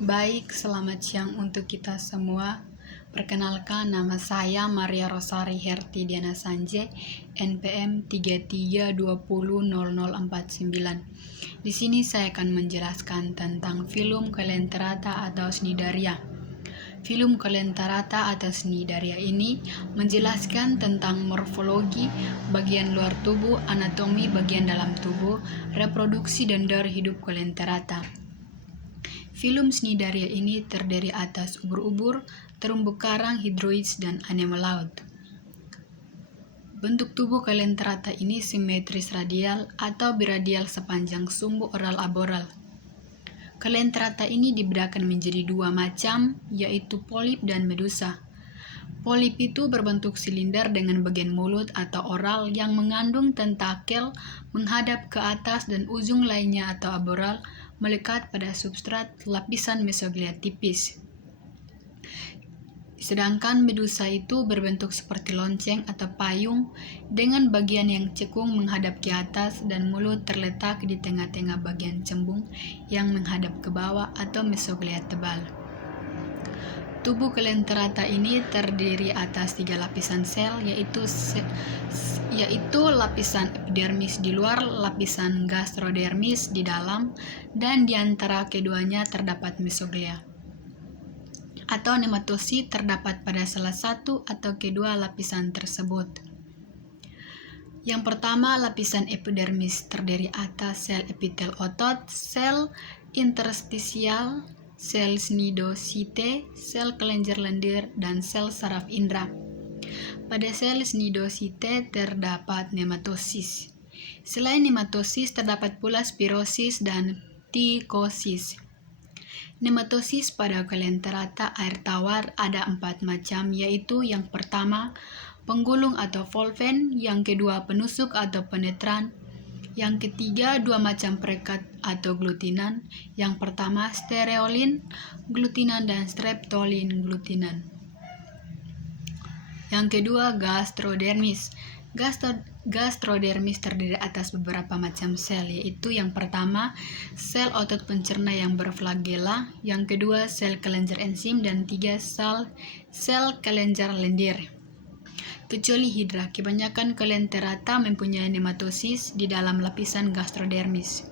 Baik, selamat siang untuk kita semua. Perkenalkan, nama saya Maria Rosari Hertidiana Sanje, NPM 33200049. Di sini saya akan menjelaskan tentang film Kalentarata atau Cnidaria. Film Kalentarata atau Cnidaria ini menjelaskan tentang morfologi, bagian luar tubuh, anatomi bagian dalam tubuh, reproduksi dan daur hidup Kalentarata. Film Cnidaria ini terdiri atas ubur-ubur, terumbu karang, hidroids, dan anemon laut. Bentuk tubuh Kalentarata ini simetris radial atau biradial sepanjang sumbu oral aboral. Kalentarata ini dibedakan menjadi dua macam, yaitu polip dan medusa. Polip itu berbentuk silinder dengan bagian mulut atau oral yang mengandung tentakel menghadap ke atas dan ujung lainnya atau aboral melekat pada substrat lapisan mesoglia tipis. Sedangkan medusa itu berbentuk seperti lonceng atau payung dengan bagian yang cekung menghadap ke atas dan mulut terletak di tengah-tengah bagian cembung yang menghadap ke bawah atau mesoglia tebal. Tubuh Kalentarata ini terdiri atas 3 lapisan sel, yaitu lapisan epidermis di luar, lapisan gastrodermis di dalam, dan di antara keduanya terdapat mesoglia atau nematosid terdapat pada salah satu atau kedua lapisan tersebut. Yang pertama, lapisan epidermis terdiri atas sel epitel otot, sel interstisial, sel cnidosite, sel kelenjar lendir, dan sel saraf indera. Pada sel cnidosite terdapat nematosis. Selain nematosis, terdapat pula spirosis dan ptikosis. Nematosis pada Kalentarata air tawar ada 4 macam, yaitu yang pertama, penggulung atau volven, yang kedua, penusuk atau penetran, yang ketiga, 2 macam perekat atau glutinan, yang pertama stereolin glutinan dan streptolin glutinan. Yang kedua, gastrodermis. Gastrodermis terdiri atas beberapa macam sel, yaitu yang pertama, sel otot pencerna yang berflagela, yang kedua, sel kelenjar enzim, dan 3, sel kelenjar lendir. Kecuali hidra, kebanyakan Kalentarata mempunyai nematosis di dalam lapisan gastrodermis.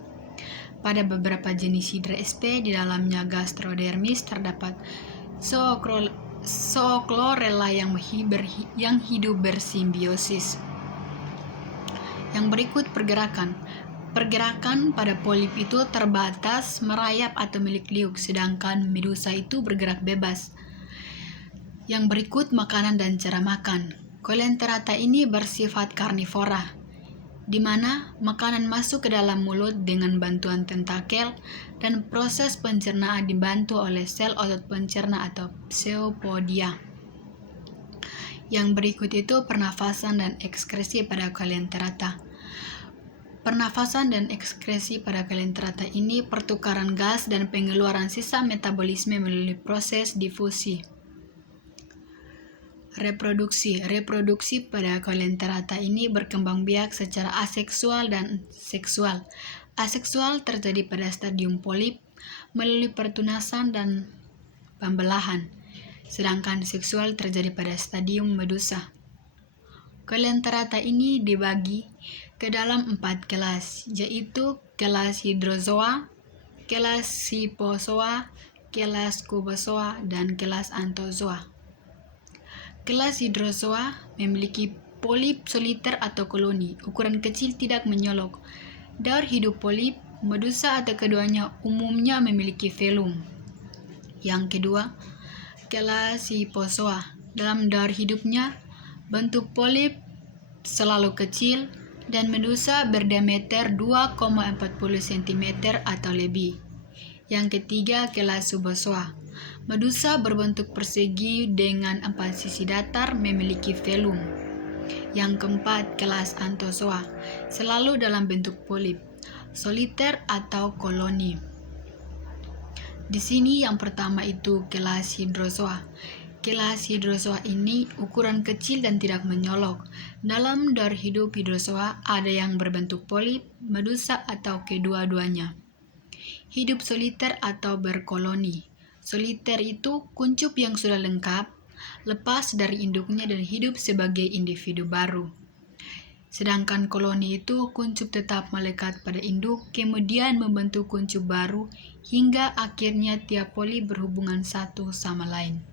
Pada beberapa jenis hidra sp, di dalamnya gastrodermis terdapat Zooxylorella yang hidup bersimbiosis. Yang berikut pergerakan. Pergerakan pada polip itu terbatas, merayap atau meliuk-liuk, sedangkan medusa itu bergerak bebas. Yang berikut makanan dan cara makan. Kalentarata ini bersifat karnivora, di mana makanan masuk ke dalam mulut dengan bantuan tentakel dan proses pencernaan dibantu oleh sel otot pencerna atau pseudopodia. Yang berikut itu pernafasan dan ekskresi pada Kalentarata. Pernafasan dan ekskresi pada Kalentarata ini pertukaran gas dan pengeluaran sisa metabolisme melalui proses difusi. Reproduksi pada Kalentarata ini berkembang biak secara aseksual dan seksual. Aseksual terjadi pada stadium polip melalui pertunasan dan pembelahan, sedangkan seksual terjadi pada stadium medusa. Kalentarata ini dibagi ke dalam 4 kelas, yaitu kelas hydrozoa, kelas scyphozoa, kelas cubozoa, dan kelas anthozoa. Kelas hydrozoa memiliki polip soliter atau koloni, ukuran kecil tidak menyolok. Daur hidup polip, medusa atau keduanya umumnya memiliki velum. Yang kedua, kelas scyphozoa. Dalam daur hidupnya, bentuk polip selalu kecil dan medusa berdiameter 2,40 cm atau lebih. Yang ketiga, kelas cubozoa. Medusa berbentuk persegi dengan 4 sisi datar, memiliki velum. Yang keempat, kelas anthozoa, selalu dalam bentuk polip, soliter atau koloni. Di sini yang pertama itu kelas hydrozoa. Kelas hydrozoa ini ukuran kecil dan tidak menyolok. Dalam daur hidup hydrozoa ada yang berbentuk polip, medusa atau kedua-duanya. Hidup soliter atau berkoloni. Soliter itu kuncup yang sudah lengkap, lepas dari induknya dan hidup sebagai individu baru. Sedangkan koloni itu kuncup tetap melekat pada induk, kemudian membentuk kuncup baru, hingga akhirnya tiap polip berhubungan satu sama lain.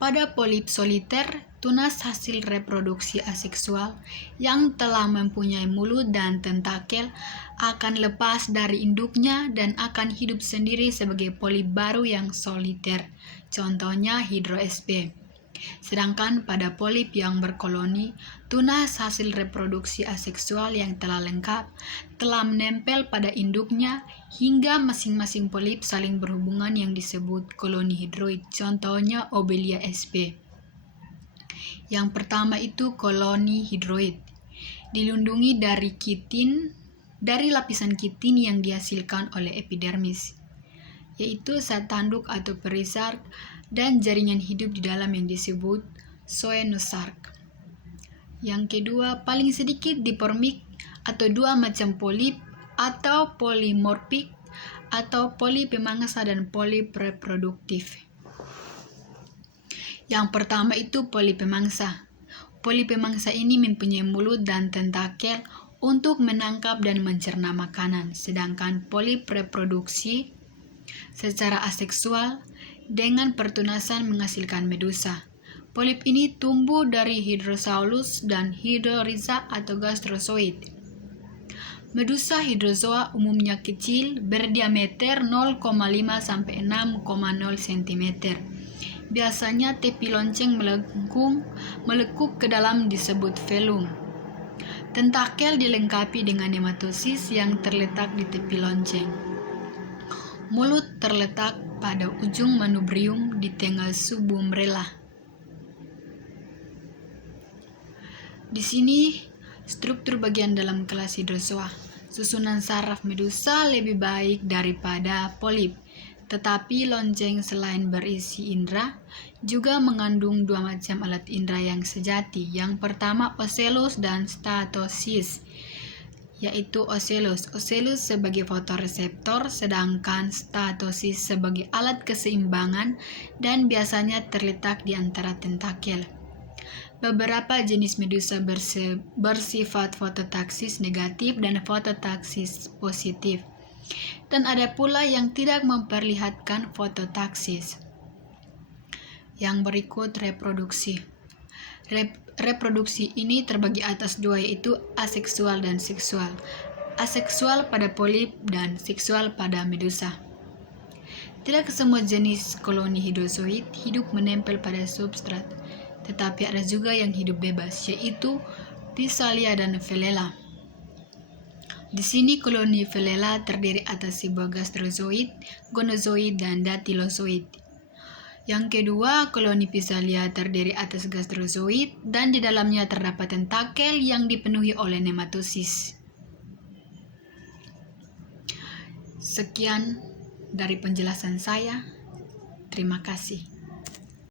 Pada polip soliter, tunas hasil reproduksi aseksual yang telah mempunyai mulut dan tentakel akan lepas dari induknya dan akan hidup sendiri sebagai polip baru yang soliter, contohnya hydroespe. Sedangkan pada polip yang berkoloni, tunas hasil reproduksi aseksual yang telah lengkap telah menempel pada induknya hingga masing-masing polip saling berhubungan yang disebut koloni hidroid, contohnya Obelia sp. Yang pertama itu koloni hidroid, dilindungi dari lapisan kitin yang dihasilkan oleh epidermis, yaitu zat tanduk atau perisark dan jaringan hidup di dalam yang disebut zoenosark. Yang kedua, paling sedikit dipormik atau dua macam polip atau polimorfik atau polip pemangsa dan polip reproduktif. Yang pertama itu polip pemangsa. Polip pemangsa ini mempunyai mulut dan tentakel untuk menangkap dan mencerna makanan, sedangkan polip reproduksi secara aseksual dengan pertunasan menghasilkan medusa. Polip ini tumbuh dari Hydrosaurus dan Hydrorhiza atau gastrozoid. Medusa hydrozoa umumnya kecil, berdiameter 0,5 sampai 6,0 cm. Biasanya tepi lonceng melekup ke dalam disebut velum. Tentakel dilengkapi dengan nematosis yang terletak di tepi lonceng. Mulut terletak pada ujung manubrium di tengah subumbrella. Di sini struktur bagian dalam kelas hidrozoa. Susunan saraf medusa lebih baik daripada polip, tetapi lonceng selain berisi indera juga mengandung dua macam alat indera yang sejati. Yang pertama ocellus dan statosis, yaitu ocellus sebagai fotoreseptor, sedangkan statosis sebagai alat keseimbangan dan biasanya terletak di antara tentakel. Beberapa jenis medusa bersifat fototaksis negatif dan fototaksis positif, dan ada pula yang tidak memperlihatkan fototaksis. Yang berikut reproduksi. Reproduksi ini terbagi atas dua, yaitu aseksual dan seksual. Aseksual pada polip dan seksual pada medusa. Tidak semua jenis koloni hidrozoid hidup menempel pada substrat, tetapi ada juga yang hidup bebas, yaitu Physalia dan Velella. Di sini koloni Velella terdiri atas sebuah gastrozoid, gonozoid, dan datilozoid. Yang kedua, koloni Physalia terdiri atas gastrozoid dan di dalamnya terdapat tentakel yang dipenuhi oleh nematosis. Sekian dari penjelasan saya. Terima kasih.